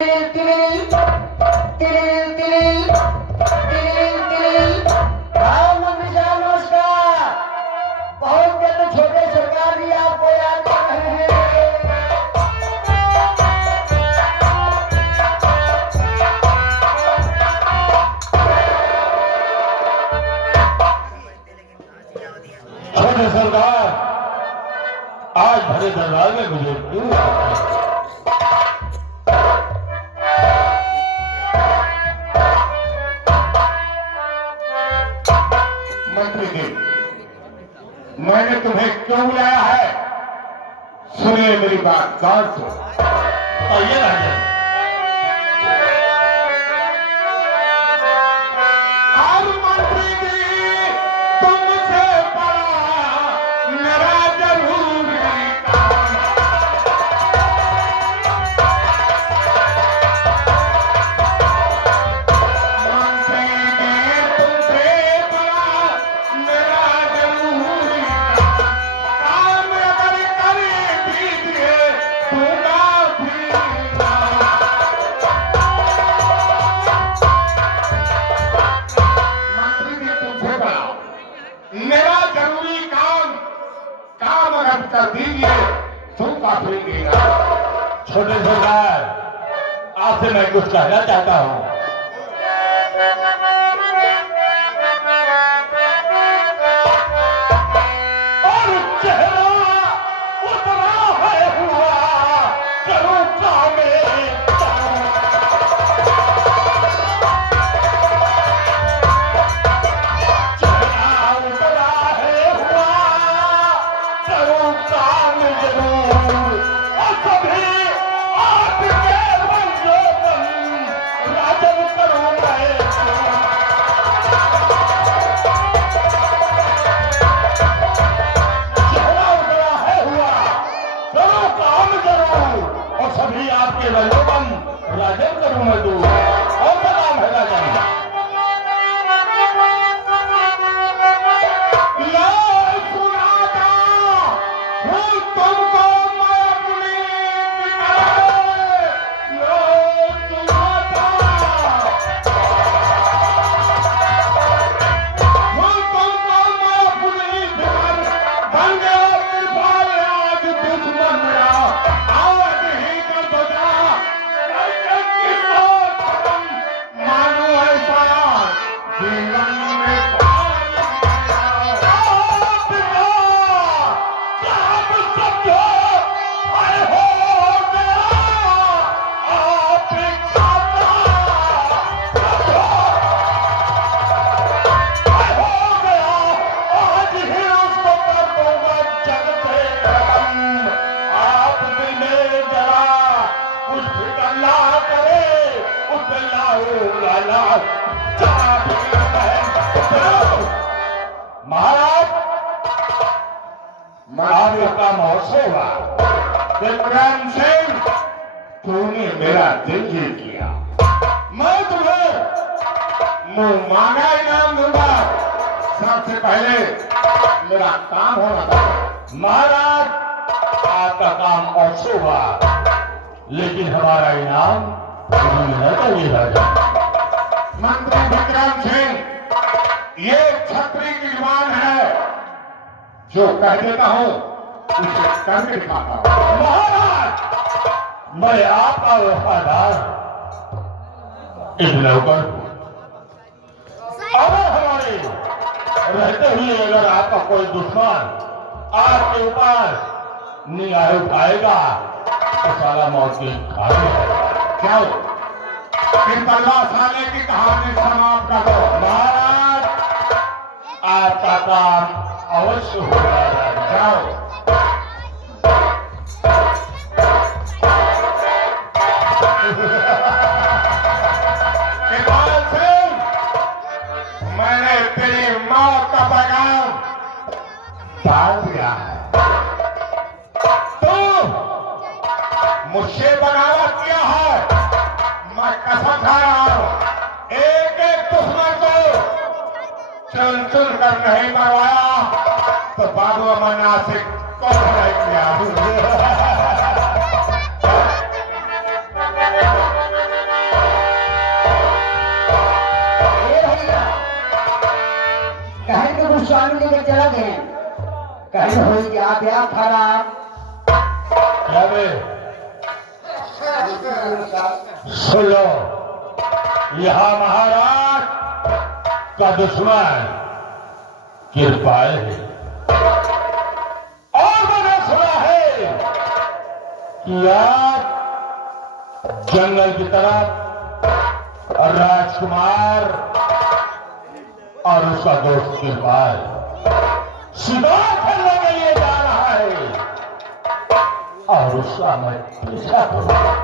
सरकार आज भरे दरबार में मुझे क्यों मंत्री जी, मैंने तुम्हें क्यों बुलाया है? सुनिए मेरी बात ध्यान से। आइए राजन। और मंत्री जी, तुमसे बड़ा मेरा जरूरी काम। मंत्री जी, तुमसे बड़ा मेरा जरूरी काम अगर कर दीजिए तो काफी मंत्री जी, तुमसे बड़ा मेरा जरूरी काम अगर कर दीजिए तो काफी देगा। छोटे सरकार आपसे मैं कुछ कहना चाहता हूँ। और चेहरा उतना है हुआ करूँ कामे चेहरा उतना है हुआ करूँ काम जरूर और सभी आपके बंदोबन राजन करूँ मैं चेहरा उतना है हुआ करो काम जरूर और सभी आपके बंदोबन राजन करूँ मैं दूर और क्या काम है राजन लो सुनाता हूँ तुमको मैं अपनी पिटाई। लो सुनाता हूँ तुमको मैं अपनी पिटाई। बन गया कृपाल आज दुश्मन मेरा, आज ही कर दो जा। करके किसको खत्म मानू ऐसा जीवन में महाराज आपका महोत्सव हुआ विक्रम सिंह, तूने मेरा दिल जीत लिया। मैं तुम्हें मुंह मांगा इनाम दूंगा। सबसे पहले मेरा काम होना था। महाराज आपका काम अवश्य हुआ लेकिन हमारा इनाम मिलना चाहिए राजा मंत्री विक्रम सिंह, ये छत्री की जुबान है, जो कह देता हूँ उसे करके दिखाता हूँ। महाराज मैं आपका वफादार एक नौकर हूं। अगर हमारे रहते हुए अगर आपका कोई दुश्मन आपके ऊपर निगाह उठाएगा तो साला मौत की घाटी है। जाओ, इन तलवार साले की कहानी समाप्त कर दो। महाराज आपका काम अवश्य होगा जाओ। कृपाल सिंह, मैंने तेरी मौत का पैगाम डाल दिया है। तू मुझसे बगावत किया है, मैं कसम खा रहा हूं। एक एक दुश्मन को चुन चुन कर नहीं मरवाया तो बाबू मनासिक को नहीं किया। दे कहीं हो गया क्या खराब क्या बे सुनो यहाँ महाराज का दुश्मन कृपाल है और मैंने सुना है कि आप जंगल की तरफ राजकुमार और उसका दोस्त कृपाल शिकार करने के लिए जा रहा है और उसका मैं पीछा करूंगा।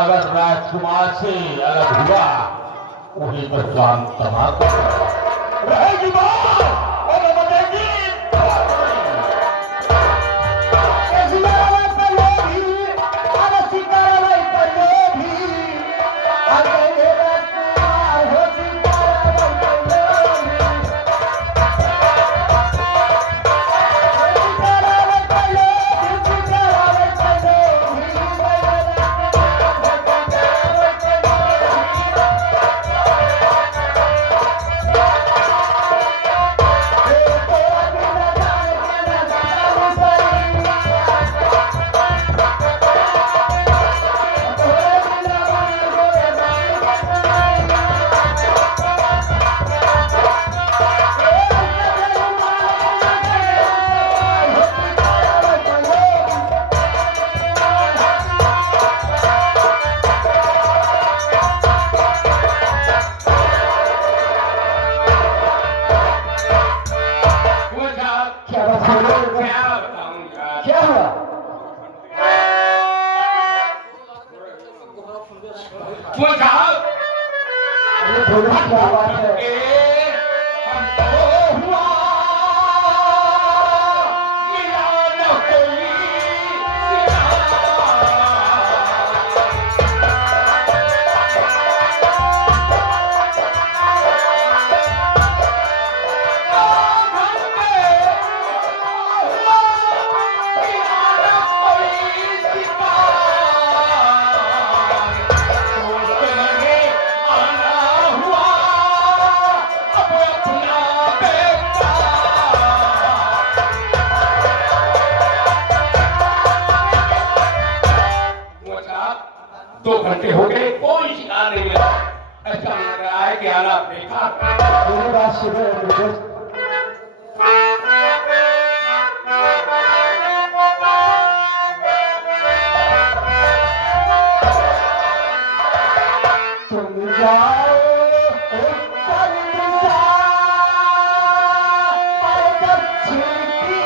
अगर राजकुमार से अलग हुआ वही पर काम तमाम रहेगी बात और बनेगी क्या हुआ ये थोड़ी क्या बात है दो घंटे हो गए कोई शिकार नहीं मिला ऐसा लग रहा है कि आना बेकार मेरी बात सुनो मुझे तुम जाओ उत्तर दिशा और दक्षिण की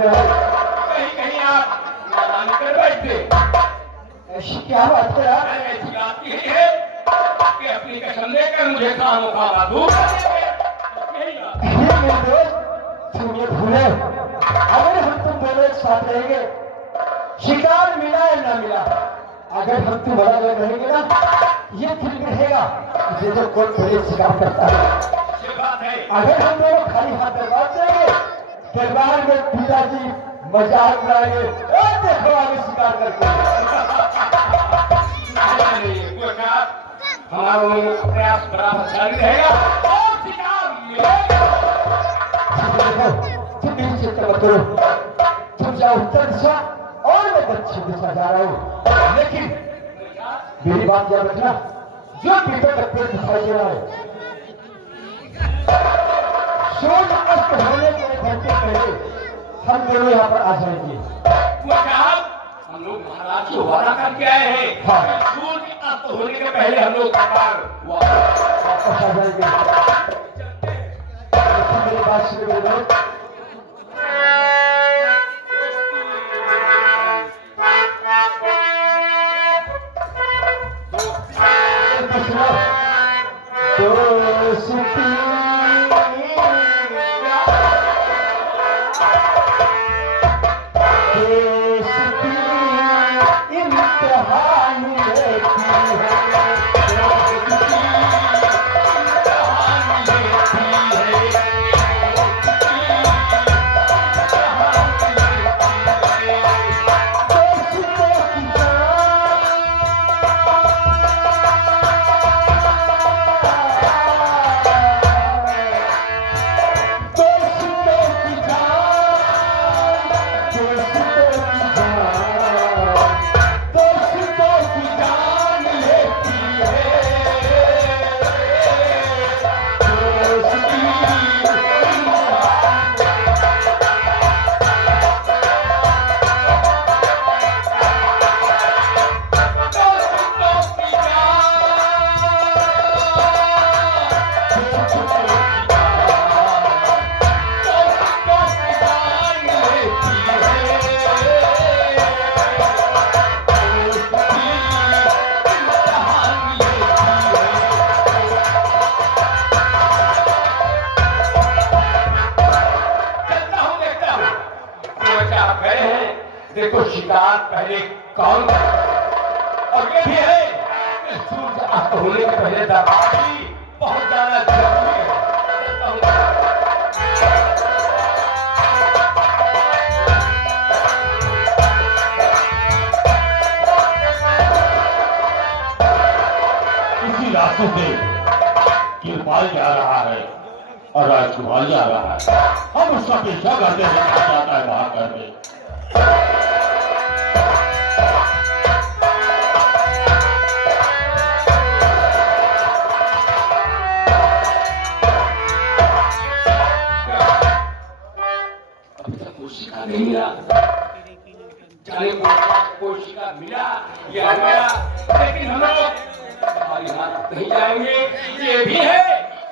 कहीं आप नादानी कर बैठते ऐसी क्या बात है यार ऐसी बात यही है कि अपनी कसम लेकर मुझे काम उखाड़ा दूँ यही बात ये मेरे दोस्त तुम ये भूले अगर हम तुम दोनों एक साथ रहेंगे शिकार मिला या ना मिला अगर हम तुम्हारा लोग रहेंगे ना, ये फिल्म रहेगा देखो कौन बड़े शिकार करता है। ये बात है। अगर हम दोनों खाली हाथ दरबार जाएंगे, दरबार में पिताजी मजाक उड़ाएंगे, देखो आगे शिकार करके। हमारा प्रयास बराबर जारी रहेगा और शिकार मिलेगा। देखो तुम नहीं चिंता मत करो, तुम जाओ उत्तर दिशा और मैं दक्षिण दिशा जा रहा हूँ। लेकिन मेरी बात याद रखना, जो पीछे का पेड़ दिखाई दे रहा है, सूर्य अस्त होने के घंटे पहले हम दोनों यहाँ पर आ जाएंगे। वो कहा हम लोग महाराज को वादा करके आए हैं। हाँ। सूर्य अस्त होने के पहले हम लोग वापस आ जाएंगे। लेकिन मेरी बात सुनो मेरे दोस्त, इम्तिहान लेती देखो शिकार पहले कौन और ये भी है कि सूर्य अस्त होने के पहले दरबार भी बहुत ज्यादा जरूरी है। इसी रास्ते से किरपाल जा रहा है और राजकुमार जा रहा है। हम उसका पीछा करते हैं, जाता है बाहर करके। शिकार नहीं मिला, जाने कोई शिकार मिला या मिला, लेकिन हम लोग हमारी हाथ नहीं जाएंगे। ये भी है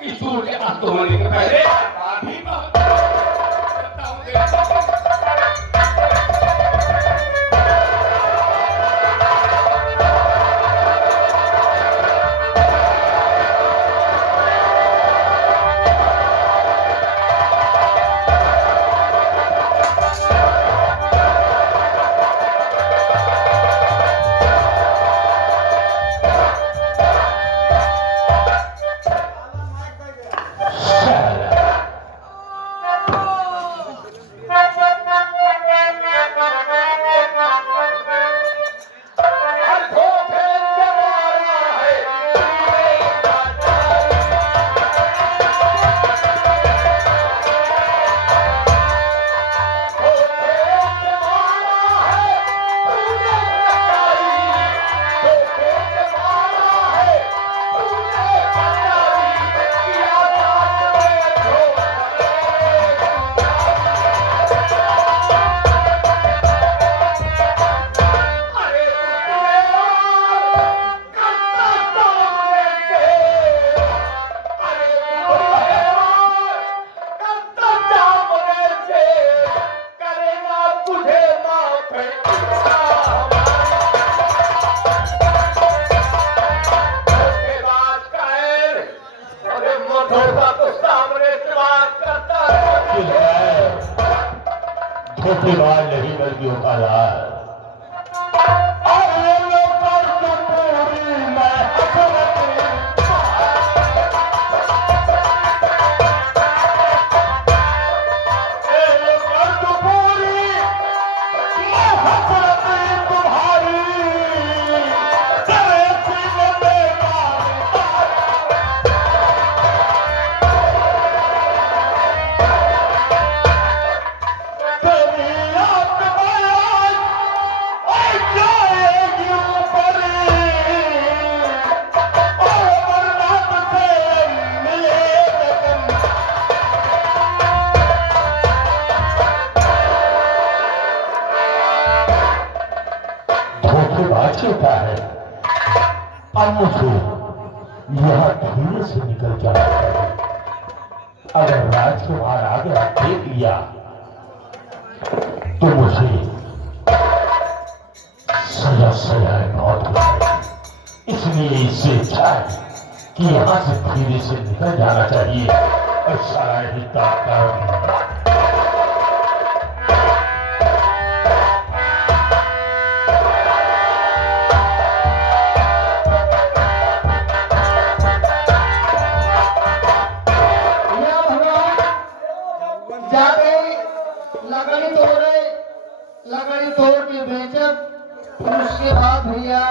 कि सूर्य अस्त होने के पहले धोखेबाज नहीं बल्कि वफादार। और ये लोग देता है। अब मुझे यहाँ धीरे से निकल जाना है। अगर राजकुमार आगे देख लिया तो मुझे सजा मौत हो जाएगी। इसलिए इससे अच्छा है कि यहाँ से धीरे से निकल जाना चाहिए और सारा हिस्सा कर। लकड़ी तोड़ के बेचब, फिर उसके बाद भैया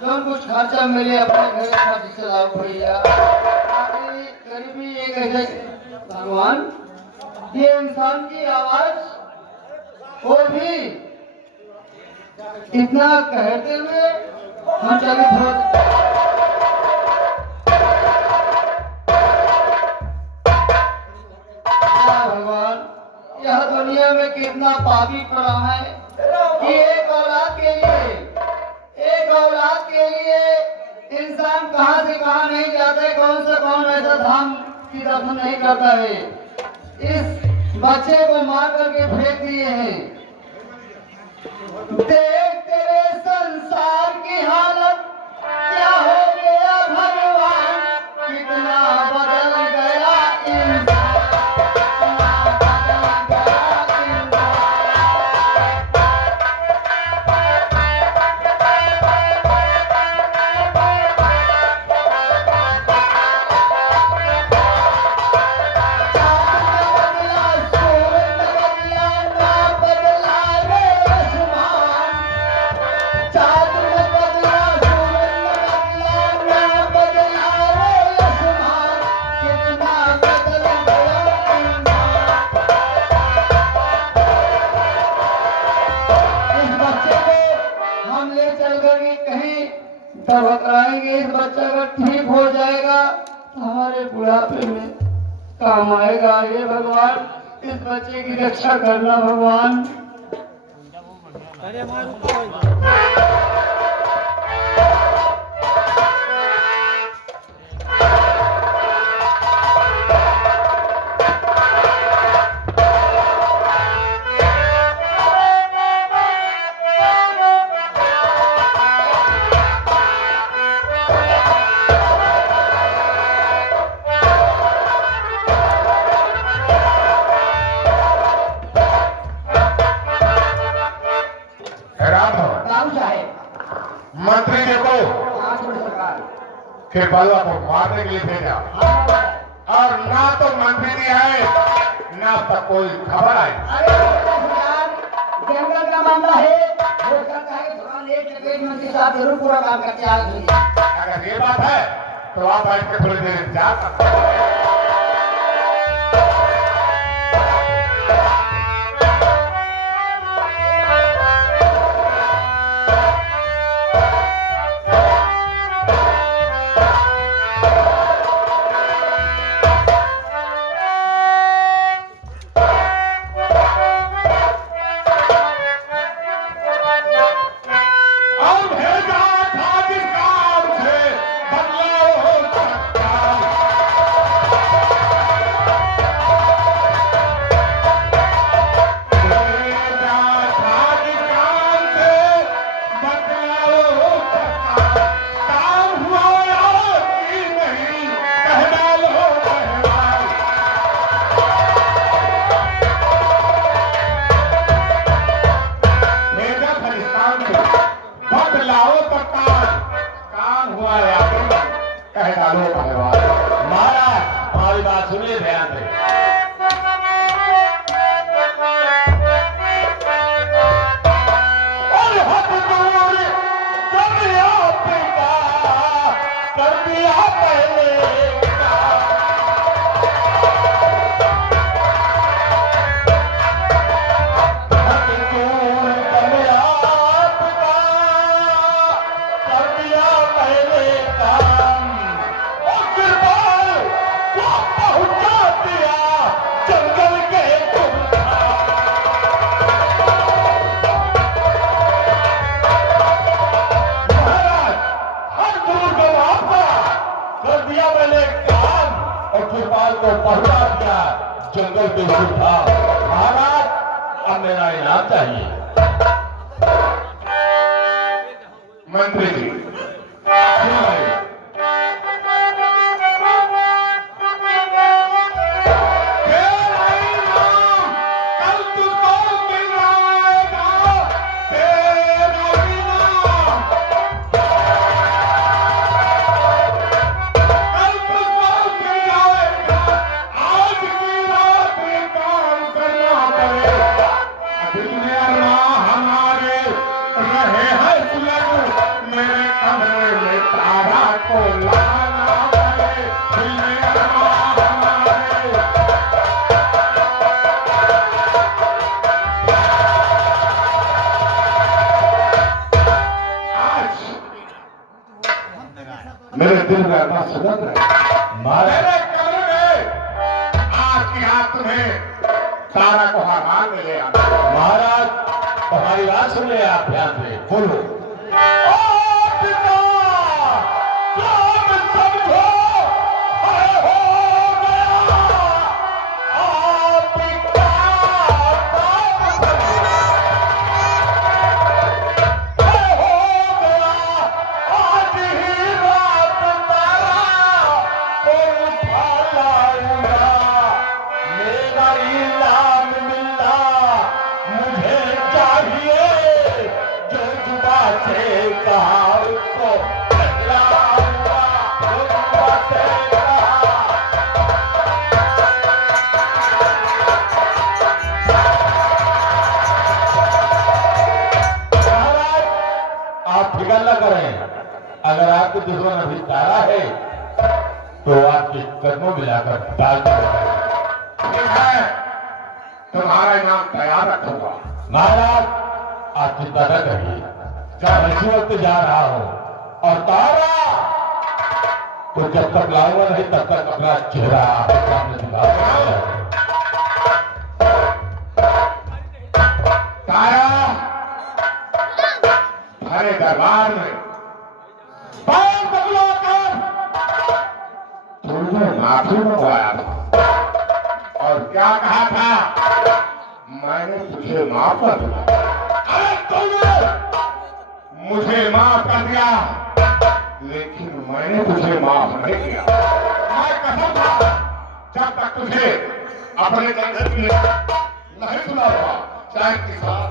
जो कुछ खर्चा मिले अपने घर खर्च चलाओ भैया। गरीबी एक ऐसे भगवान, ये इंसान की आवाज वो भी इतना कहते हुए हम चले भगवान। यह दुनिया में कितना पापी पड़ा है कि एक औलाद के लिए इंसान कहां से कहां नहीं जाता, कौन सा कौन ऐसा धाम की दर्शन नहीं करता है। इस बच्चे को मार करके फेंक दिए हैं। देख तेरे संसार की हालत क्या हो गया भगवान, कितना बदल गया इंसान। कराएंगे, इस बच्चा का ठीक हो जाएगा तो हमारे बुढ़ापे में काम आएगा। ये भगवान इस बच्चे की रक्षा करना भगवान। मंत्री जी को कृपालुआ को मारने के लिए भेजा और ना तो मंत्री जी आए ना तो कोई खबर आई। जंगल का मामला है, हो सकता है थोड़ा लेट लगे, मंत्री साहब जरूर पूरा काम करके आ जाएंगे। अगर ये बात है तो आप बैठ के थोड़ी देर इंतजार करते हैं। और बेसुधार। महाराज, अब मेरा इनाम चाहिए। मंत्री जी सुनिए। तेरा इनाम कल तुझको मिल जाएगा। तेरा इनाम कल तुझको मिल जाएगा। आज की रात में काम करना पड़ेगा। दिल में अल्लाह हमारे रहे हैं सुलग। मेरे कमरे में तारा को लाना पड़े। दिल में अल्लाह हमारे आज मेरे दिल में अल्लाह सुलग रहे। महाराज, मेरे कमरे में आज की रात में तारा को हरा में ले आना। महाराज, हमारी बात सुन ले आप ध्यान से। बोलो। मेरा इनाम मिलना मुझे चाहिए। जो जुबा से कहा उसको बतलाऊंगा। जो जुबा से कहा। महाराज, आप फिक्र न करें। अगर आपके दुश्मन अभी तारा है तो आपके कदमों में लाकर डाल देगा। ठीक है, तुम्हारा इनाम तैयार रखूंगा। महाराज, आप चिंता न करिए। मैं इसी वक्त जा रहा हूं और तारा तो जब तक लाऊंगा नहीं तब तक अपना चेहरा आपके सामने दिखाऊंगा। तारा हरे दरबार में पैर बदलाकर तुमने माफी मंगवाया था और क्या कहा था? मैंने तुझे माफ कर दिया। अरे तुमने मुझे माफ कर दिया, लेकिन मैंने तुझे माफ नहीं किया। मैं कसम था, जब तक तुझे अपने जंगल में नहीं सुनाऊंगा, चाहे किसान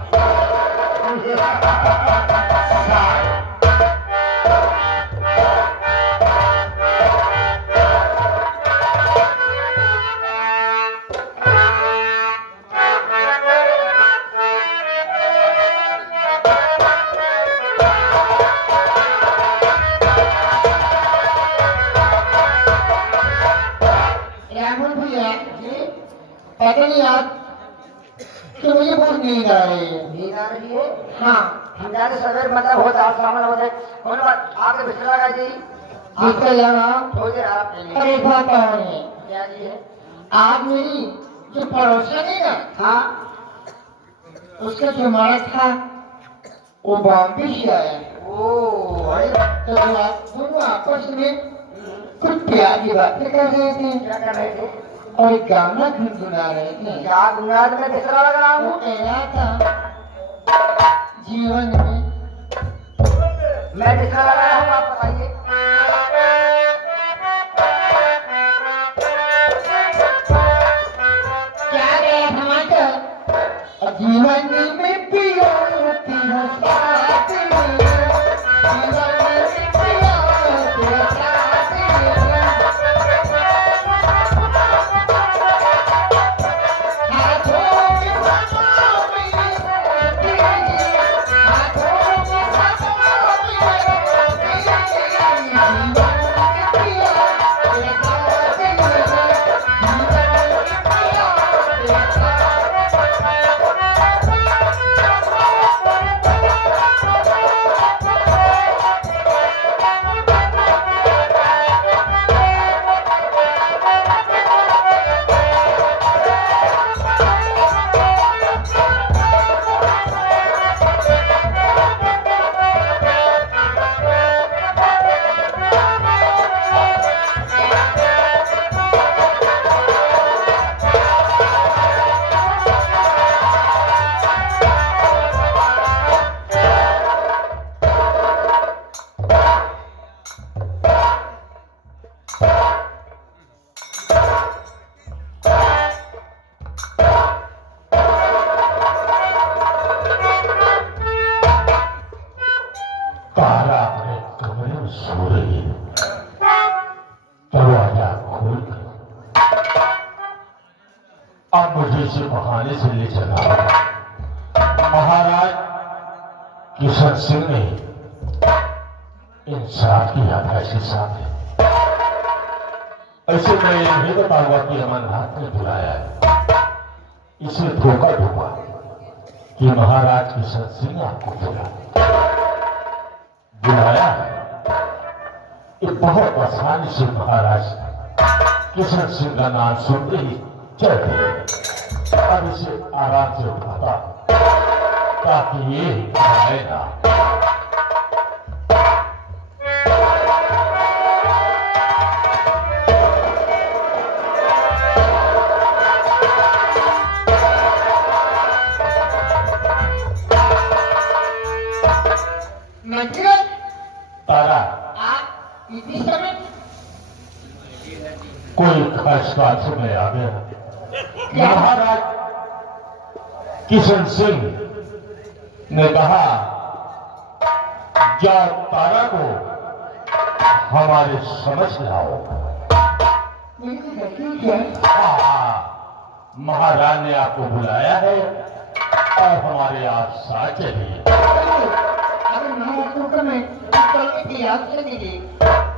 राहुल भैया जी, पता नहीं आप कि मुझे बहुत नींद आ रही है। नींद आ रही है? हाँ, हम जाने सवेर मतलब हो जाए सामान हो जाए। कौन बात आपने बिस्तर लगा जी? जिसका लगा थोड़ी देर आप ले लीजिए। अरे बात कौन है? क्या जी है? आज मेरी जो पड़ोसन है ना, हाँ, उसका जो मारा था वो बॉम्बे से आया। ओ अरे तो आप दोनों आपस में कुछ प्यार की बातें कर रहे थे क्या कर रहे थे? और एक गाना गुनगुना रहे थे। क्या गुनगुना? मैं बिस्तर लगा रहा वो हूँ। कह रहा था जीवन में मैं बिस्तर लगा रहा हूँ, आप बताइए। क्या गया समाचार? जीवन में पियो तेरा साथ मेरा, जीवन में पियो तेरा साथ मेरा। हाथों में हाथों मेरे तेरे, हाथों में हाथों मेरे तेरे, जीवन में पियो तेरा साथ मेरा, जीवन में पियो तेरा साथ मेरा। मुझे इसी बहाने से ले चला। महाराज किशन सिंह ने इंसाफ किया था इसके सामने। ऐसे मैं ये नहीं बताऊंगा कि अमरनाथ ने बुलाया है। इसे धोखा दूंगा कि महाराज किशन सिंह आपको बुलाया है। ये बहुत आसानी से महाराज किशन सिंह का नाम सुनते ही चल दिए। अब इसे आराम से उठाता ताकि ये आए ना। तारा आप इतनी समय कोई खास बात से मैं आ गया। महाराज किशन सिंह ने कहा जाओ तारा को हमारे समझ लाओ। महाराज ने आपको बुलाया है और हमारे आप साथ चलिए।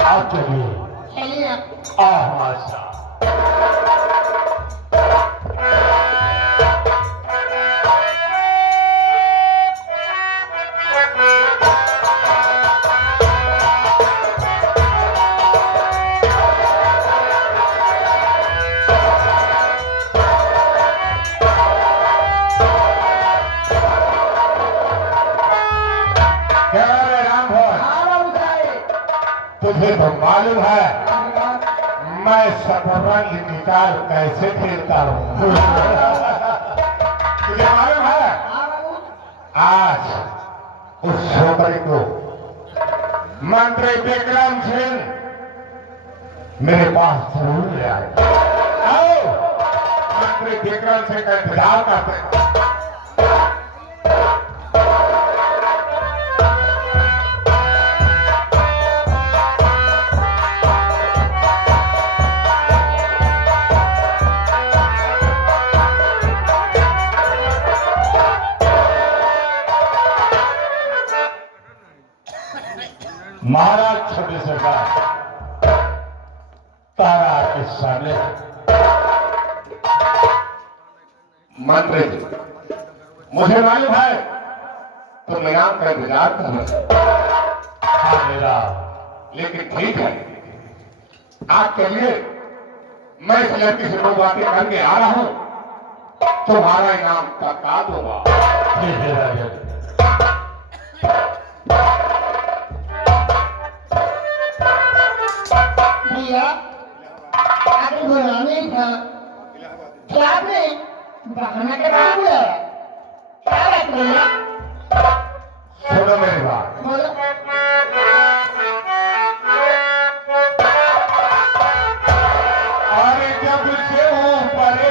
आप चलिए हमारे साथ। तुझे तो मालूम है मैं शतरंज की चाल कैसे खेलता हूँ। तुझे मालूम है आज उस छोकरी को मंत्री विक्रम सिंह मेरे पास जरूर ले आए। आओ मंत्री विक्रम सिंह का इंतजार करते हैं। महाराज छोटे सरकार तारा के सामने। मंत्री जी मुझे मालूम है तुम इनाम का इंतजार कर रहे। हाँ मेरा, लेकिन ठीक है आप चलिए मैं इस लड़की से दो बातें करके आ रहा हूं। तुम्हारा इनाम का दूंगा। भैया आगे बुलाने था क्या आपने बहाना करके बुलाया? क्या बात भैया? सुनो मेरी बात। बोलो। और जब से ऊपर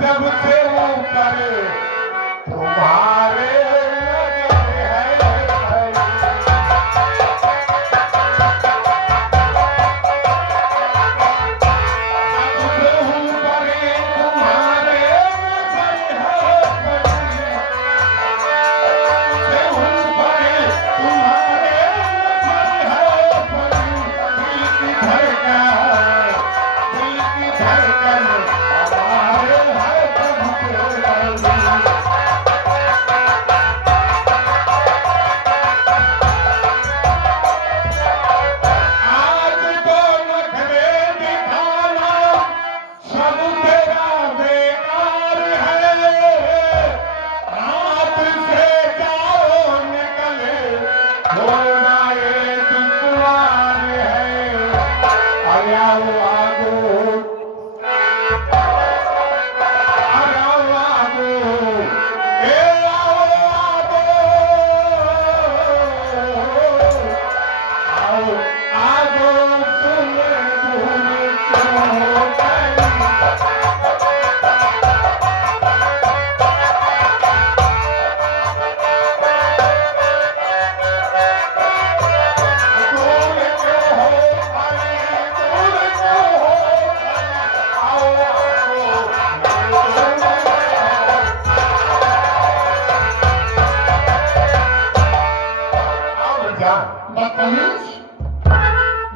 जब से ऊपर तुम्हारे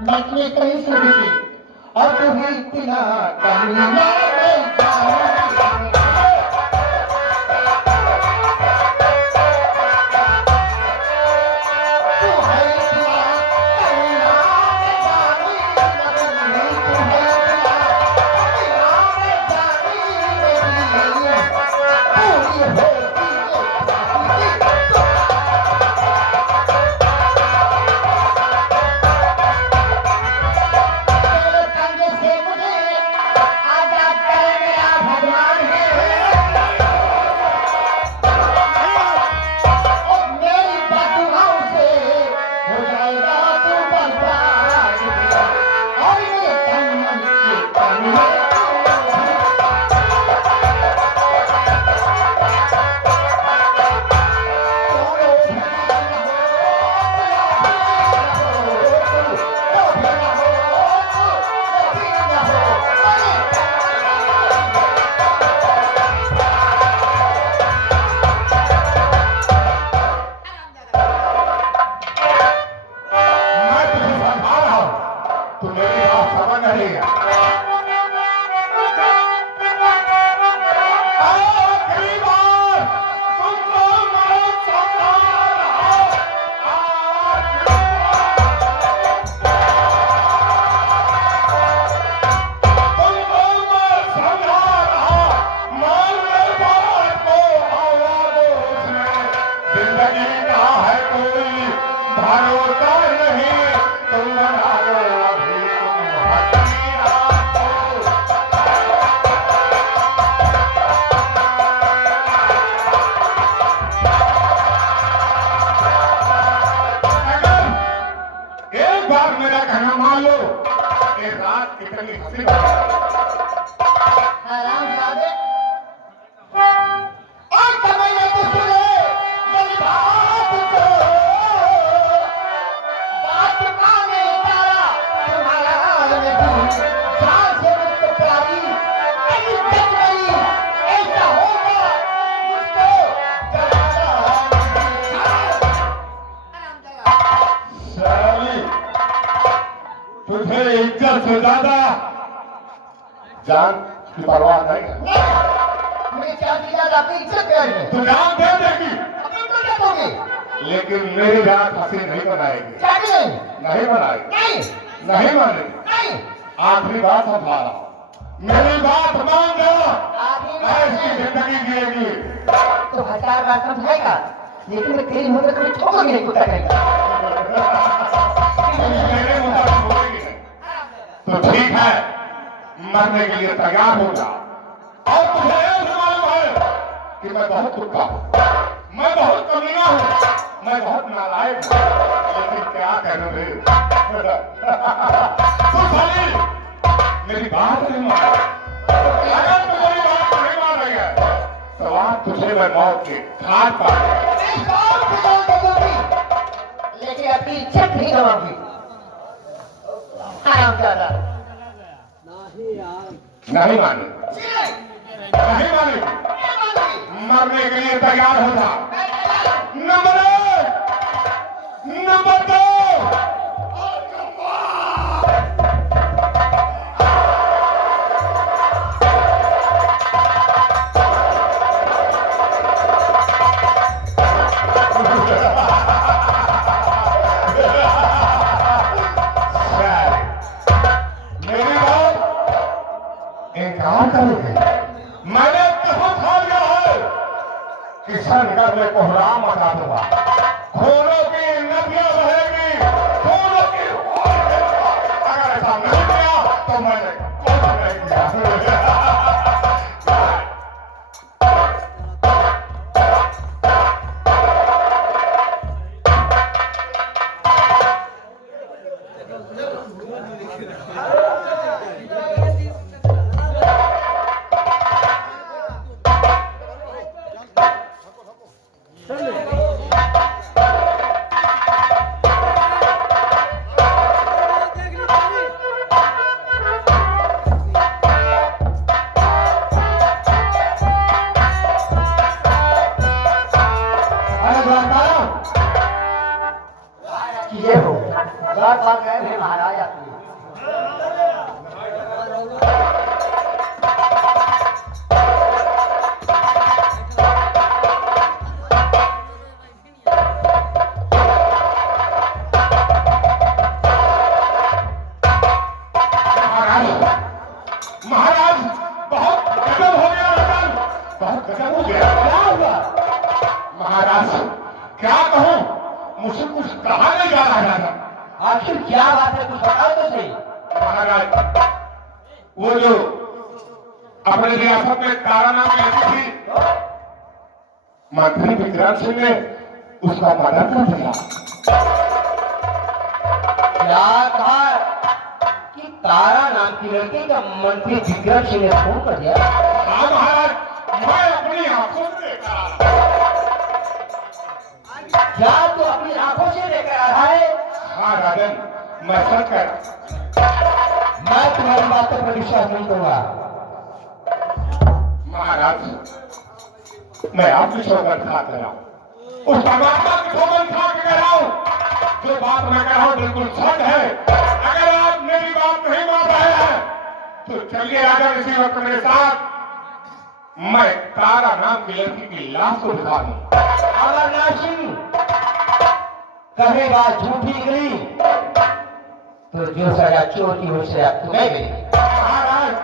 निकले कहीं से भी और तू भी इतना कमी ना तुझे इज्जत से ज्यादा जान की परवाह नहीं है। मुझे क्या दिया आपकी इज्जत क्या है? तू जान दे देगी अपने को क्या दोगे? लेकिन मेरी जान हंसी नहीं बनाएगी। क्या नहीं? नहीं बनाएगी। नहीं नहीं मानेगी। नहीं आखिरी बात हम रहा हूं, मेरी बात मान जा। आखिरी मैं बात इसकी है। जिंदगी जिएगी। तो 1000 बात समझाएगा, लेकिन मैं तेरी मुंह में कभी ठोकर नहीं कुत्ता कहेगा। मेरे मुंह पर बोलेगी नहीं। तो ठीक है, मरने के लिए तैयार होगा। और तुझे यह भी मालूम है कि मैं बहुत दुखा हूं, मैं बहुत कमीना हूं, मैं बहुत नालायक हूं, लेकिन क्या करूं रे? तू खाली मेरी बात नहीं मान। अगर तू मेरी बात नहीं मान रही है तो आज तुझे मैं मौत के घाट पर लेकिन अपनी इज्जत नहीं गवाऊंगी। हरामजादा। नहीं मानी, नहीं मानी। मरने के लिए तैयार हो जा। नंबर 1, नंबर 2 मेरी बात इनकार करोगे? मैंने कसम खा लिया है कि शंकर में कोहराम मचा दूंगा, खूनों की नदियां बहेगी, खूनों की होड़ बहेगा। अगर ऐसा नहीं किया तो मैंने कुछ नहीं किया। सुन ले। दरबार गए हैं महाराज आपके। महाराज बहुत गजब हो गया रतन, बहुत गजब हो गया। क्या हुआ महाराज? क्या कहूँ, मुझे कुछ कहा नहीं जा रहा था। आखिर क्या बात है, कुछ बताओ तो सही। महाराज वो जो अपने रियासत में काराना में आई थी मंत्री विक्रम सिंह ने उसका मदद कर दिया। क्या कहा कि तारा नाम की लड़की का मंत्री विक्रम सिंह ने फोन कर दिया? हाँ महाराज, मैं अपनी आंखों से देखा। क्या तू अपनी आंखों से लेकर आ रहा है? हाँ राजन, मैं सच कह रहा हूं। मैं तुम्हारी बातों पर विश्वास नहीं करूंगा। महाराज मैं आपकी सौगंध खा कर रहा हूं, उस परमात्मा की सौगंध खा के कह रहा हूं, जो बात मैं कह रहा हूं बिल्कुल सच है। अगर आप मेरी बात नहीं मान रहे हैं तो चलिए राजन, इसी वक्त मेरे साथ मैं तारा नाम की लड़की की लाश को दिखा दूं। अमरनाथ सिंह कहे बात झूठी निकली तो जो सजा चोर की हो सजा तुम्हें मिली। महाराज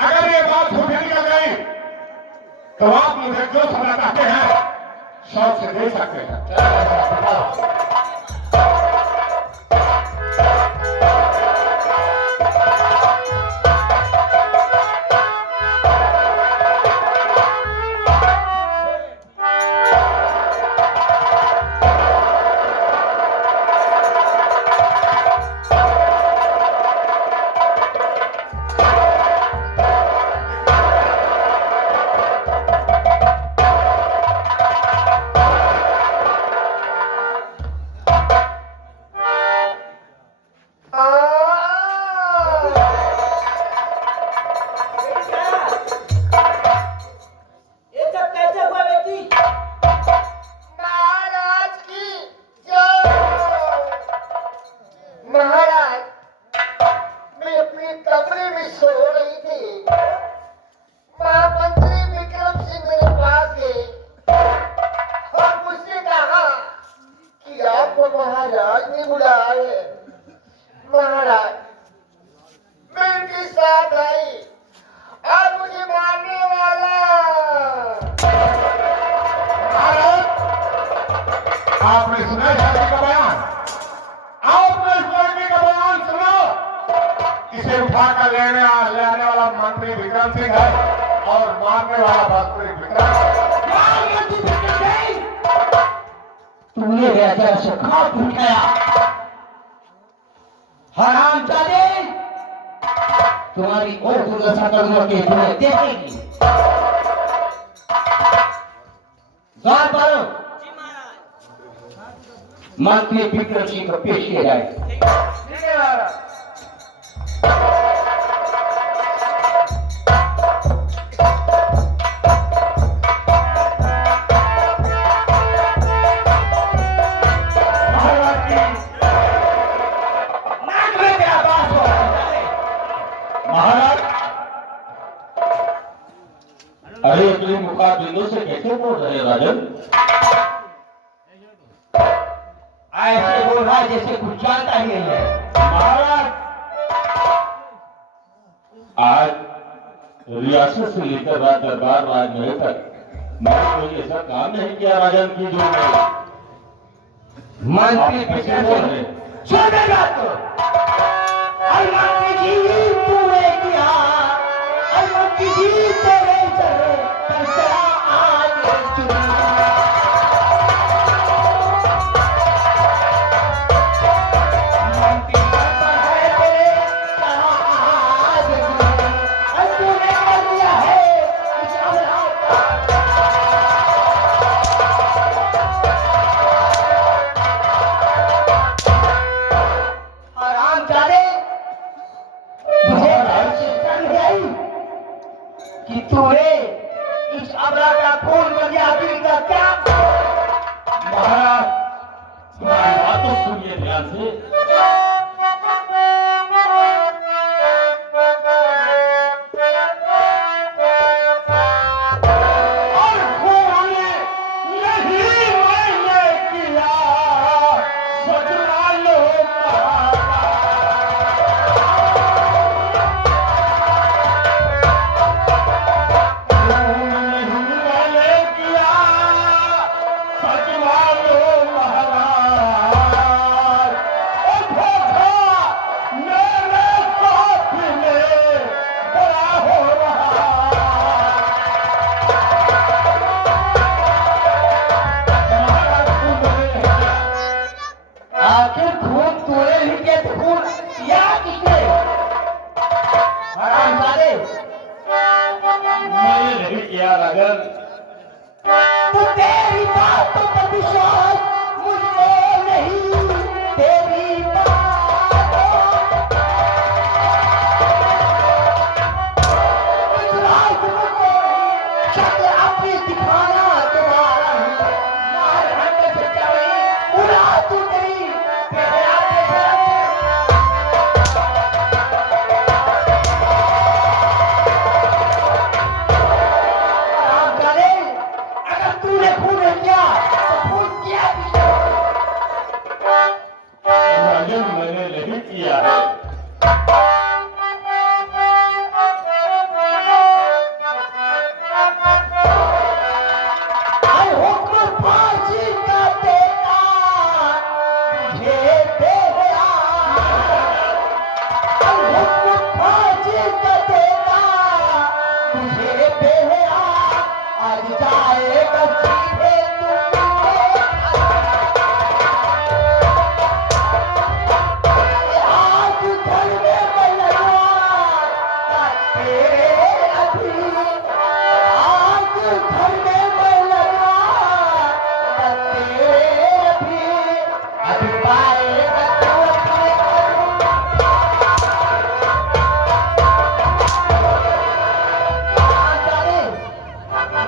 अगर ये बात झूठी निकल गई तो आप मुझे जो सजा चाहते हैं शौक से दे सकते हैं। महाराज ने बुलाए। महाराज मैं इनके साथ आई, आप मुझे मारने वाला। महाराज आपने सुना इस लड़की का बयान? आपने इस लड़की का बयान सुना? इसे उठाकर लाने वाला मंत्री विक्रम सिंह है और मारने वाला मंत्री विक्रम। तूने राजा से खाट उठाया। हरामजादे, तुम्हारी और दुर्दशा करूंगा कि तुम्हें देखेगी। द्वार पर मंत्री विक्रम सिंह को पेश किया जाए। अरे अपने मुखाबिंदों से कैसे बोल रहे हैं राजन? ऐसे बोल रहा है जैसे कुछ जानता ही नहीं है। महाराज आज रियासत से लेकर दरबार राजमहल तक मैंने कोई ऐसा काम नहीं किया राजन की जो मंत्री कैसे बोल रहे हैं? छोड़ेगा तो मंत्री जी तूने किया, मंत्री जी तेरे चले पर चला आज चुनी। मंत्री पर है तेरे चला आज चुनी, और तूने कर दिया है इस अमरावती नहीं किया तो खून किया किसने? हरामजादे, मैंने नहीं किया राजन। तो तेरी बातों पर विश्वास मुझको नहीं, तेरी बातों विश्वास मुझको नहीं, शक्ल अपनी दिखाना तुम्हारा ही, मार हमें से चढ़ी उड़ा तू नहीं, तेरे आते से हरामजादे, अगर तूने खून नहीं किया तो खून किया किसने? राजन मैंने नहीं किया है। हुक्म फांसी का देता तुझे बेहया, हुक्म फांसी का देता तुझे बेहया, आज जाएगा सीधे आज घर में मैं लगवा तेरे अभी, आज घर में मैं लगवा तेरे अभी पाएगा तू अपने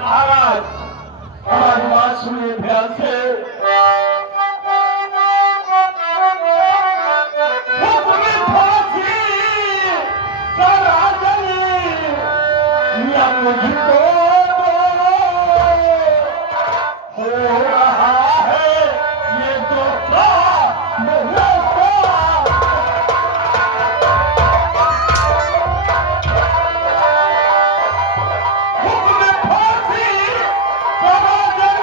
महाराज हमारी बात सुनिए ध्यान से। हुक्म फांसी का राजन या मुझको हो रहा है ये जो था हुक्म फांसी का राजन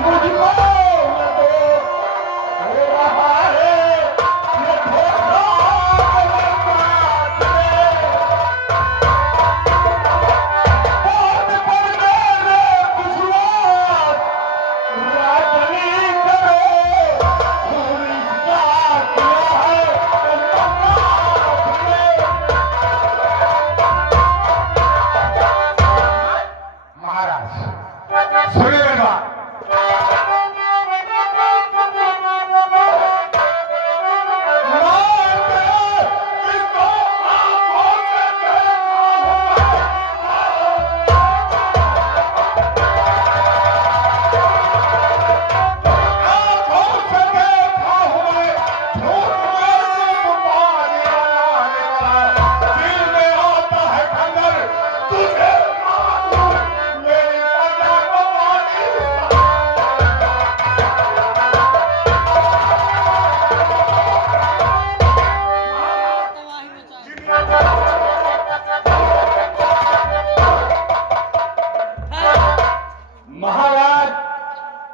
मुझको हो रहा है ये धोखा बात पर मेरे विश्वास राजनी करो खून इसका किया है महाराज सुनिए मेरी बात। इसको आंखों से देखा आंखों से देखा हुए झूठ में तुम पानी आने वाला दिल में आता है खंजर तुझे मारूं मेरी प्रजा को पानी महाराज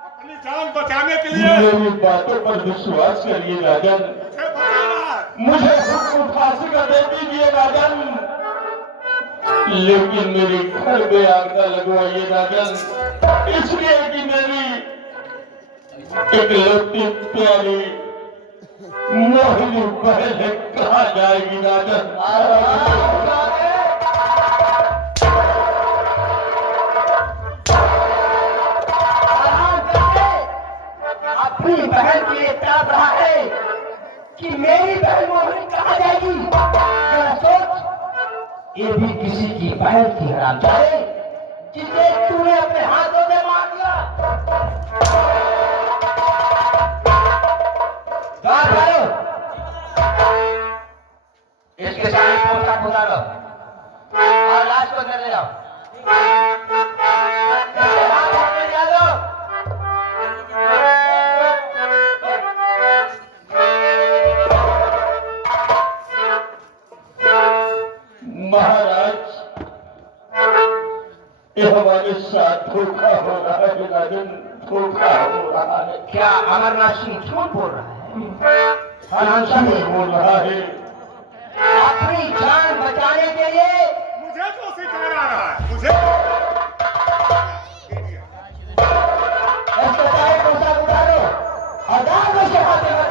अपनी जान बचाने के लिए मेरी बातों पर विश्वास करिए राजन। मुझे बचाना है। मुझे हुक्म फांसी का दे दीजिए राजन, लेकिन मेरे घर में आग न लगवाइए राजन, इसलिए कि मेरी एक लौटी प्यारी मोहिनी बहन कहा जाएगी राजन। अपनी बहन के लिए तड़प रहा है कि मेरी बहन मोहिनी कहाँ जाएगी? जरा सोच, ये भी किसी की बहन थी हरामजादे, जिसे तूने अपने हाथों से मार दिया। बाहर आओ, इसके सामने पोशाक उतारो और लाश को अंदर ले जाओ। इसके हाथ में ले जाओ। महाराज ये हमारे साथ धोखा हो रहा है राजन, धोखा हो रहा है। क्या अमरनाथ सिंह झूठ बोल रहा है? झूठ बोल रहा है। अपनी जान बचाने के लिए मुझे तो सिखाना रहा है मुझे। पोशाक उतारो और दांतों से हाथे मार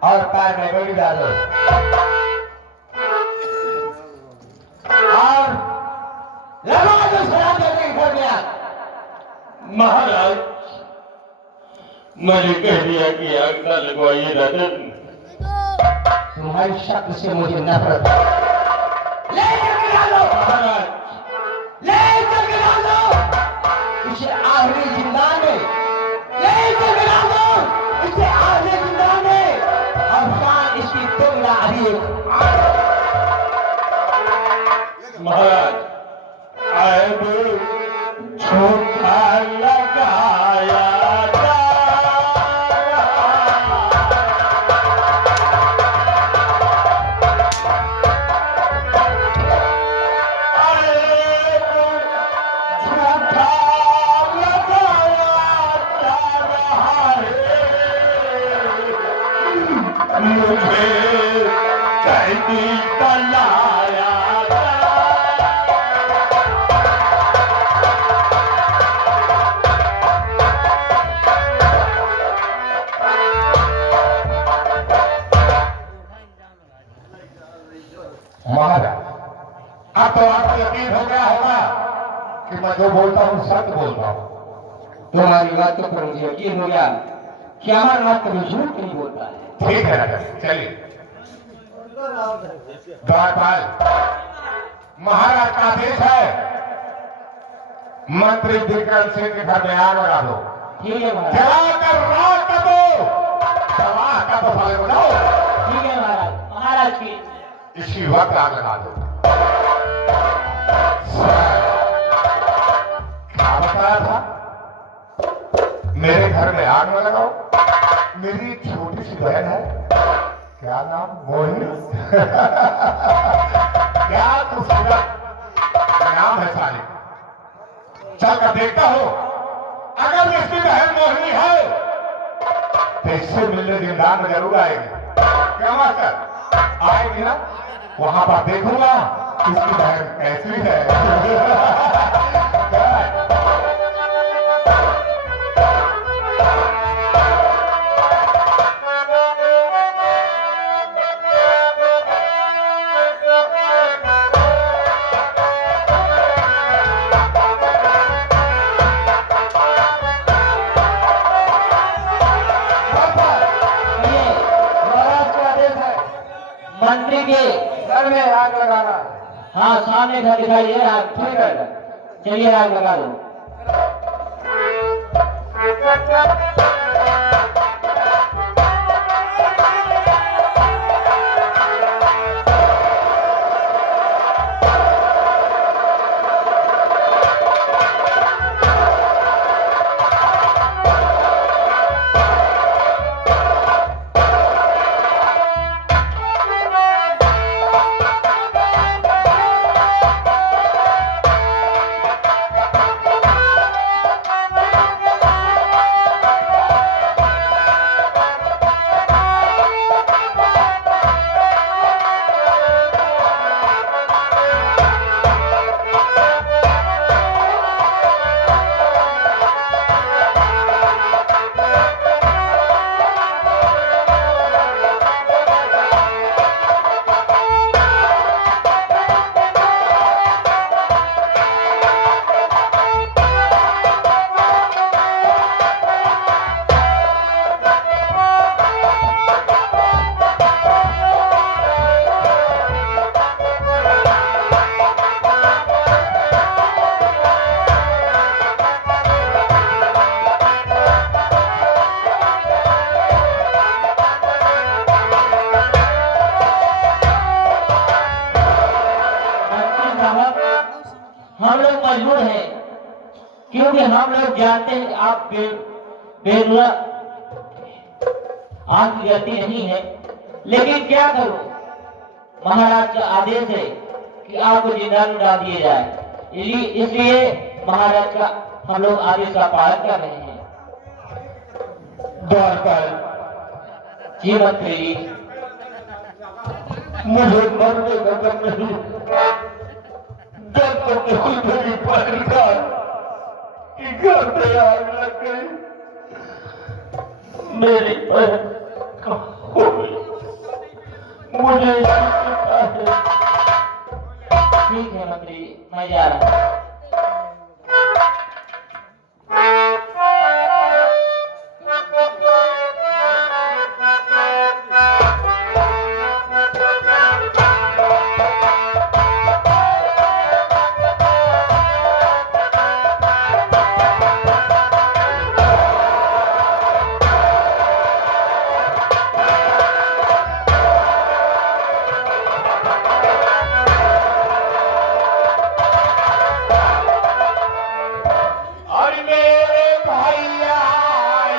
और पैर में गोली डालो और लगा दो शराब देने के घर में आग। महाराज मैंने कह दिया कि आग न लगवाइए राजन। तुम्हारी शक्ल से मुझे नफरत है। ले करके डालो महाराज, ले करके डालो इसे आखिरी जिंदान में, ले करके डालो इसे आखिरी जिंदान में। और शान इसकी तुमला अभी महाराज अब झूठा लगाया मुझे कैदी बनाया महाराज, अब तो आपको यकीन हो गया होगा कि मैं जो बोलता हूँ सत्य बोलता हूँ। तुम्हारी बातों पर मुझे यकीन हो गया कि हमारा बात कभी झूठ नहीं बोलता है। ठीक है राजा, चलिए। द्वारपाल, महाराज का आदेश है मंत्री दिनकर सिंह के घर में आग लगा दो, ठीक है महाराज। जलाकर राख कर दो, दवा का तो फल बनाओ। ठीक है महाराज। महाराज की इसी वक्त आग लगा दो। क्या बताया था? मेरे घर में आग न लगाओ। मेरी छोटी सी बहन है, क्या नाम, मोहिनी। क्या खूबसूरत नाम है साले। चल कर देखता हूं, अगर इसकी बहन मोहिनी है तो इससे मिलने जिंदान में जरूर आएगी। क्या मास्टर, आएगी ना? वहां पर देखूंगा इसकी बहन कैसी है। मंत्री के घर में आग लगाना। हाँ, सामने घर दिखाई दे रहा है। ठीक है, चलिए आग लगा दो। हम लोग जानते हैं कि आप बेरुआ आंख गलती नहीं है, लेकिन क्या करो, महाराज का आदेश है कि आपको जिंदा में डाल दिए जाए। इसलिए महाराज का हम लोग आदेश का पालन कर रहे हैं। द्वारपाल, जी मंत्री जी, मुझे मरने का दम नहीं, जब तक नहीं मेरी बहन का कि घर पे आग लग गई। मेरी बहन कहाँ हो गई, मुझे इसकी चिंता है। ठीक है मंत्री जी, मैं जा रहा हूँ। और मेरे भैया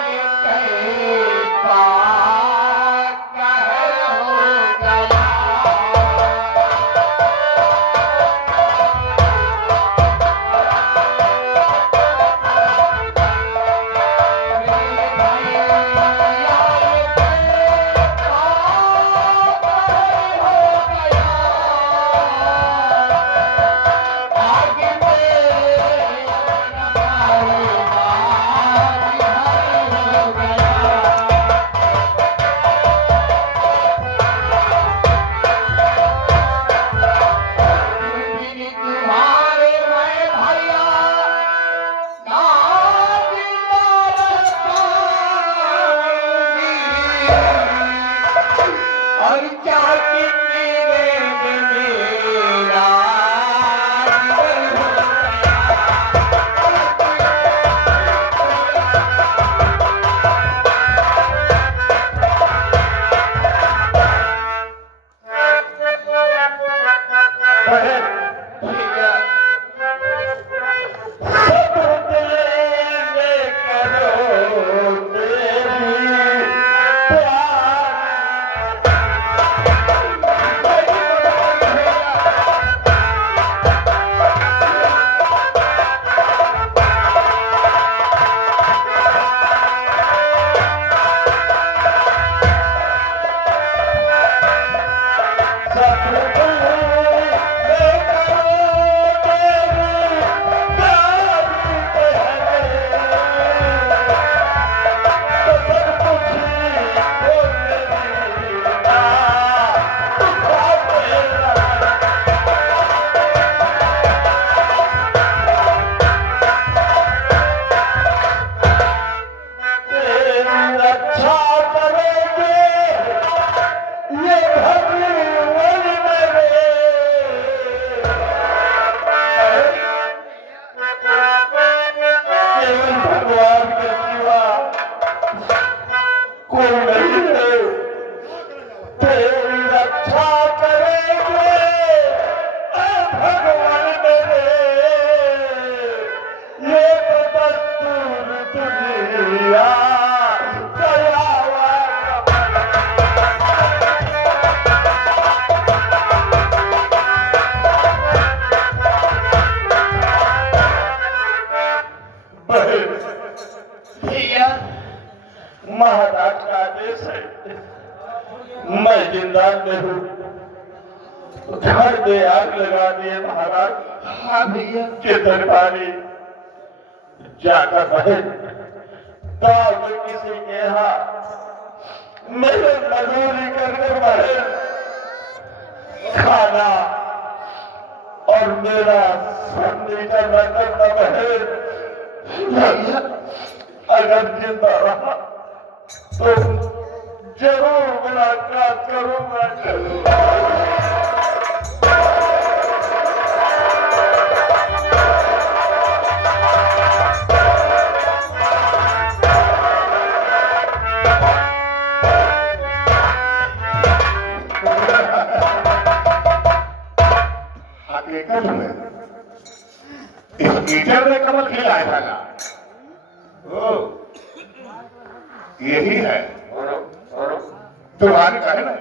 ये कैसा कहर हो गया। मेरे भैया ये कैसा कहर हो गया। आगे तुम्हारे मैं भैया ना जिंदा रह पाऊंगी। और चाहती मेरे मेरा जीवन हो बहन, भैया, सब तेरे करो तेरी रक्षा करेंगे ये भगवान मेरे। केवल भगवान के सिवा कोई नहीं है। तेरी रक्षा करेंगे ऐ भगवान मेरे। ये तो दस्तूर दुनिया भैया महाराज का आदेश है, मैं जिंदा में हूँ। घर में आग लगा दिए महाराज। हाँ भैया, के दरबारी जाकर बहन गाँव में किसी के यहाँ मेरे मजदूरी करके बहन खाना और मेरा फर्नीचर न करना बहन। भैया अगर जिंदा रहा तो जरूर मुलाकात करूंगा जरूर। हकीकत में इस कीचड़ में कमल खिलाया था ना। ओ, यही है तुम्हारे कहना।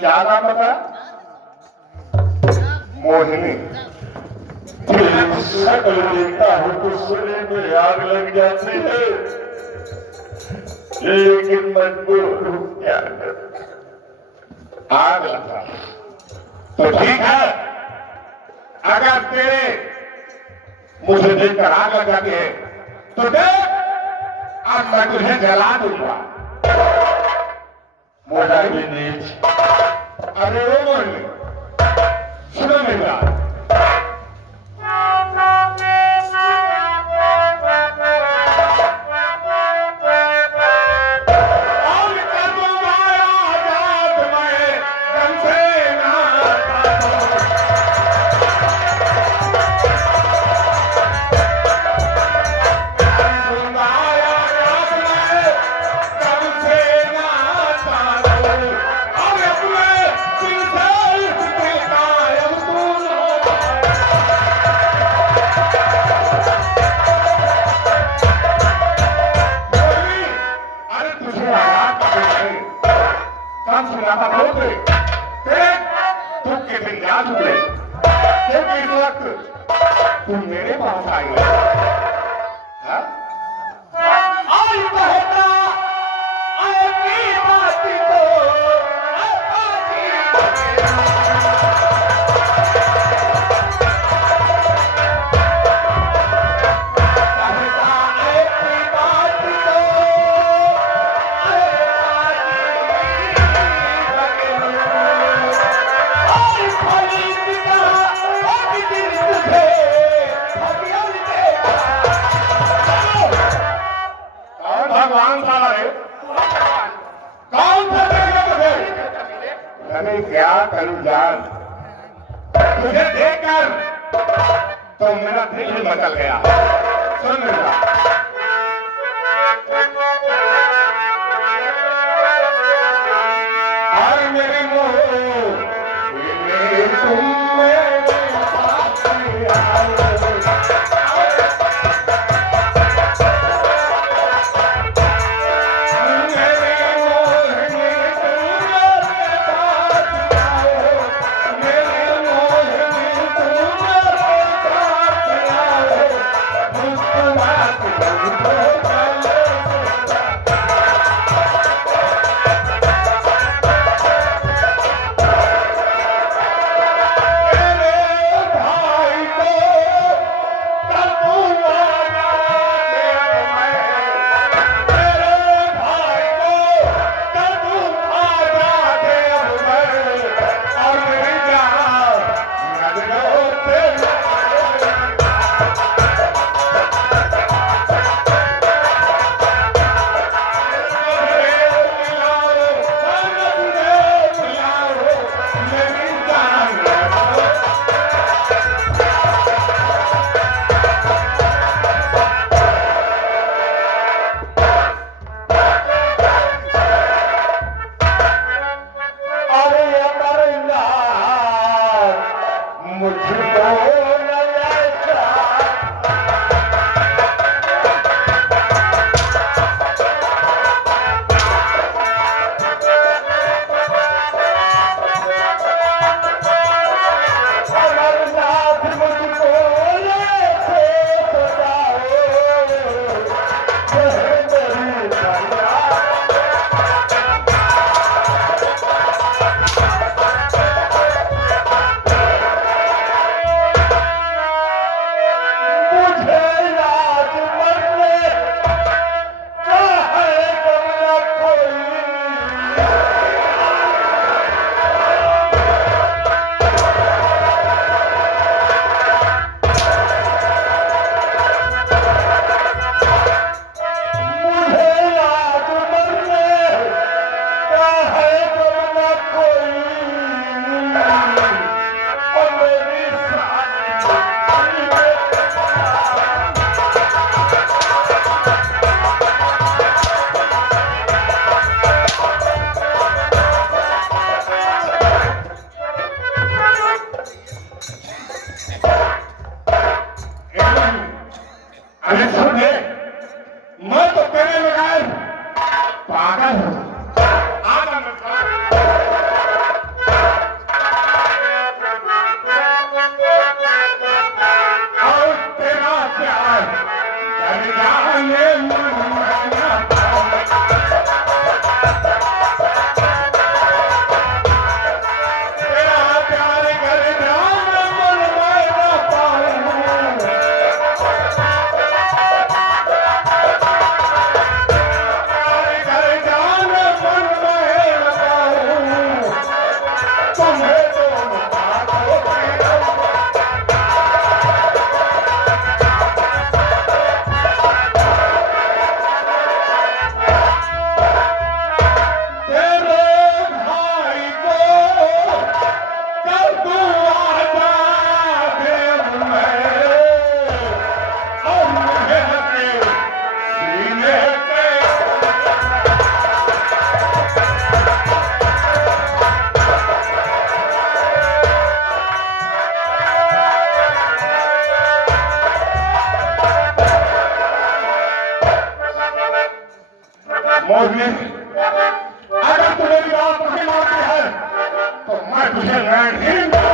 क्या नाम बताया? मोहिनी। तेरी शक्ल देखता हूँ तो सुने में आग लग जाती है, लेकिन मजबूर हूँ क्या करूं। आग लगा तो ठीक है, अगर तेरे मुझे देखकर आग लग जाती है तो देख, अब मैं तुझे जला दूंगा। मोटा भी नीच, अरे वो मोहिनी, सुनो मेरी बात। और कर दूंगा आजाद मैं दम से नाता दूं। कर दूंगा आजाद मैं दम से नाता दूं। और अपने दिल से इस दिल का अब तू लो। मोहिनी, अरे तुझे आजाद कर दूंगा। काम सुनाता बोल दे, तेरे दुख के दिन याद हुए, क्योंकि इस वक्त तुम मेरे पास आई हो। हाँ? आई कहता, ऐसी बात को, कहता ऐसी बात को, भगवान साला है, कौन सा देगा तुझे? अरे क्या करूं जान, तुझे देखकर तो मेरा दिल ही मचल गया। सुन मेरा, और मेरे मोह तुम मेरे साथ आओ। मैं तुझे नहीं दूंगा।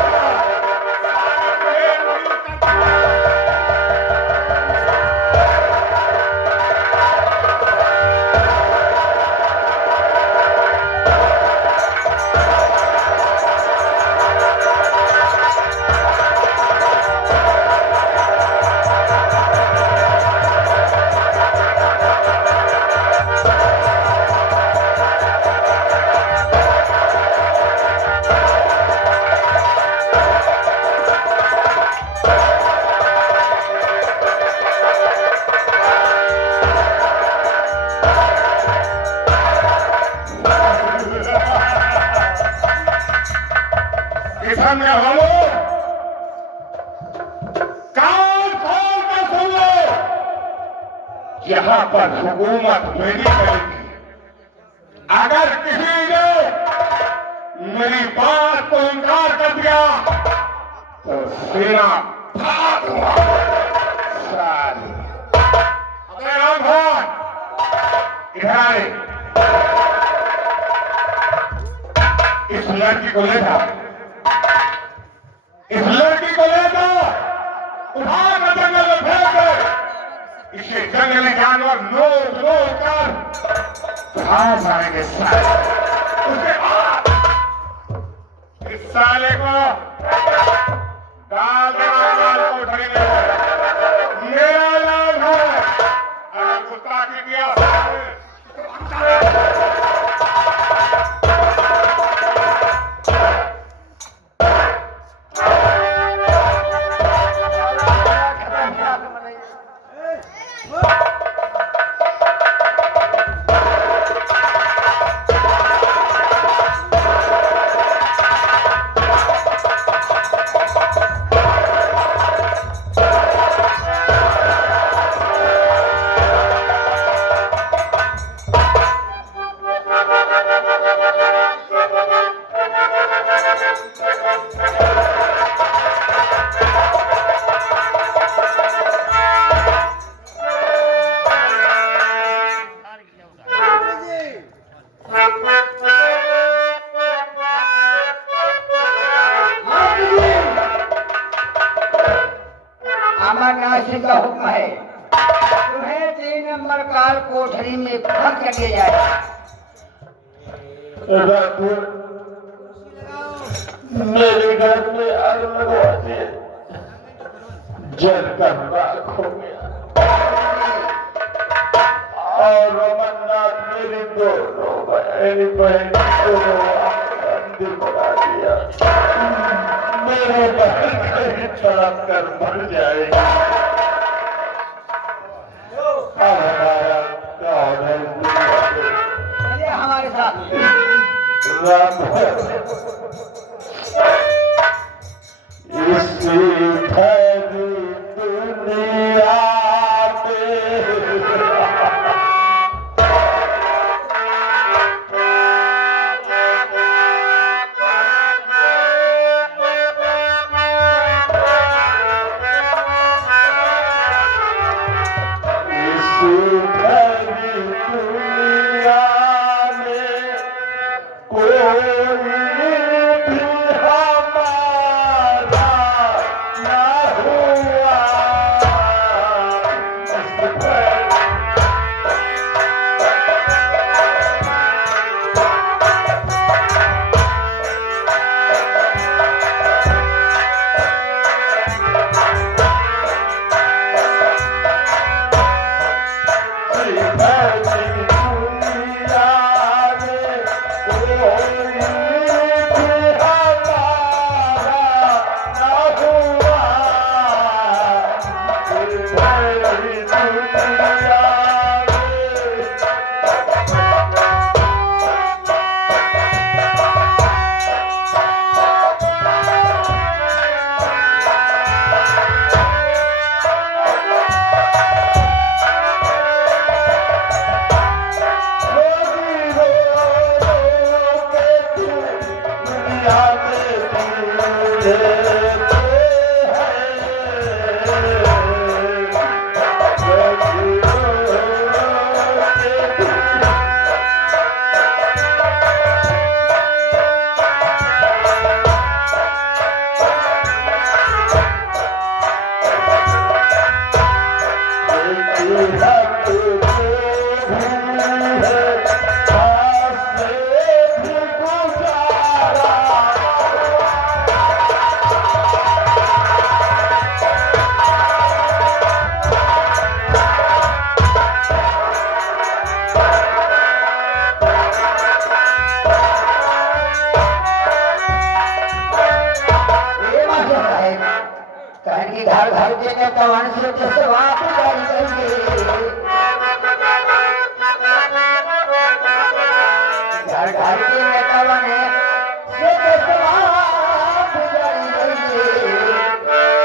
किसान का भालो कान खोल कर सुन लो, यहाँ पर हुकूमत मेरी करेगी। अगर किसी ने मेरी बात को इनकार कर दिया तो सेना फाड़ दूंगा। साली अपने नाम खान इधर आए, इस लड़की को ले जा, इस लड़की को लेकर उठा कर जंगल में फेंक दे। इसे जंगली जानवर नोच नोच कर खा जाएंगे साले। उसके बाद इस साले को डाल देना लाल कोठरी में। मेरा नाम है, अगर गुस्ताखी किया अमरनाथ सिंह का हुक्म है, तुम्हें 3 नंबर कार कोठरी में भग जगे जाए। मेरे घर में आग लगवा दे, जल कर राख हो गया। और अमरनाथ मेरी दोनों बहन को अंतिम बना दिया। मेरे बहन कहीं तड़प कर मर जाएगी। अब हमारा कौन है? चलिए हमारे साथ। राम इसी भरी दुनिया कोई भी हमारा कि घर घर के नेतावन से जसवा पुजारी करेंगे, घर घर के नेतावन से जसवा पुजारी करेंगे,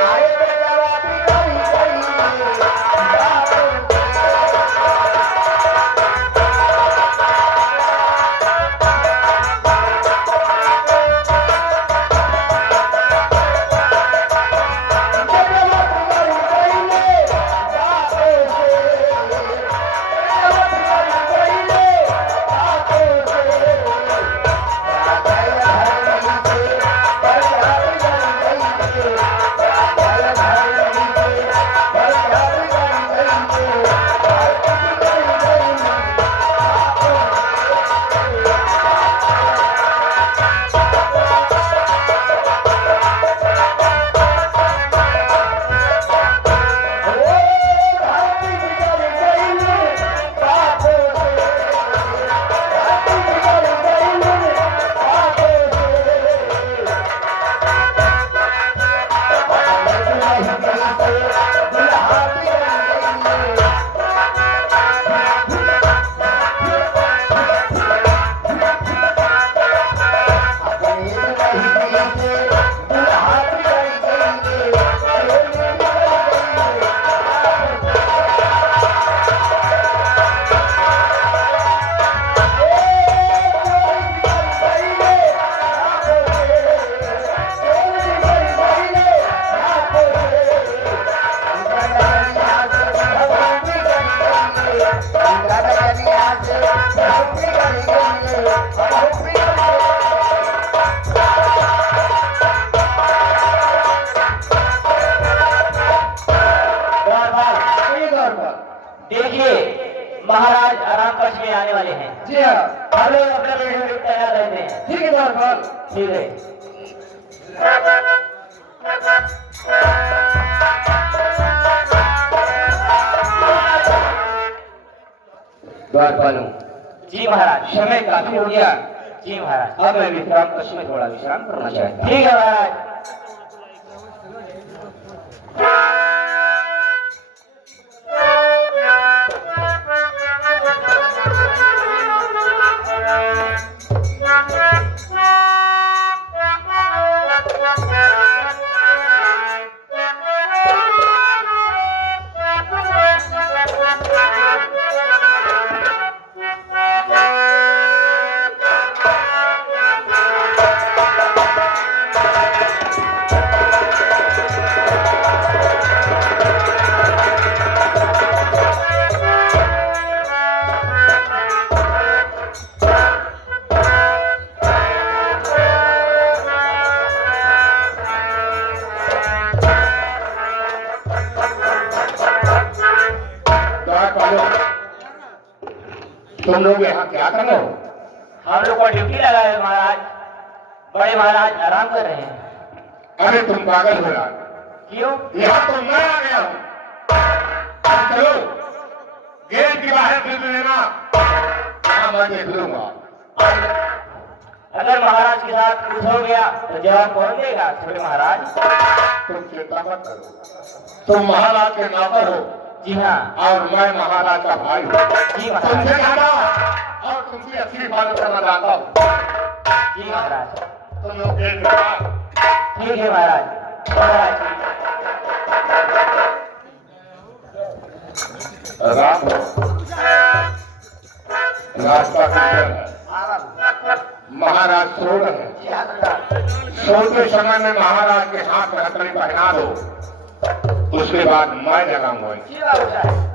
आए बेटवा पुजारी करेंगे। देखिए महाराज आराम कक्ष में आने वाले हैं। जी हाँ, हम लोग अपना वीडियो तैयार रहते हैं। ठीक है दरबार। ठीक है। द्वारपालों, जी महाराज। समय काफी हो गया, जी महाराज। अब मैं विश्राम कक्ष में थोड़ा विश्राम करना चाहता हूँ। ठीक है महाराज। तुम लोग यहाँ क्या कर रहे हो? हम लोग को ड्यूटी लगा है महाराज। बड़े महाराज आराम कर रहे हैं। अरे तुम पागल हो रहा, क्यों? यहाँ तो मैं आ गया हूँ। अब चलो गेट के बाहर फिर लेना, यहाँ मैं देख लूंगा। अगर महाराज के साथ कुछ हो गया तो जवाब कौन देगा? छोटे महाराज। तुम चिंता मत करो, तुम महाराज के नौकर हो। जी हाँ। और मैं महाराज का भाई हूँ। जी महाराज। तुमसे ज्यादा और तुमसे अच्छी हिफाजत करना जानता हूँ। जी महाराज। तुम लोग गेट के बाहर। ठीक है महाराज। महाराज रात रास्ता क्लियर है। महाराज सो रहे हैं। सोते समय में महाराज के हाथ में हथकड़ी पहना दो, उसके बाद मैं जगाऊंगा। जी बाबू साहब।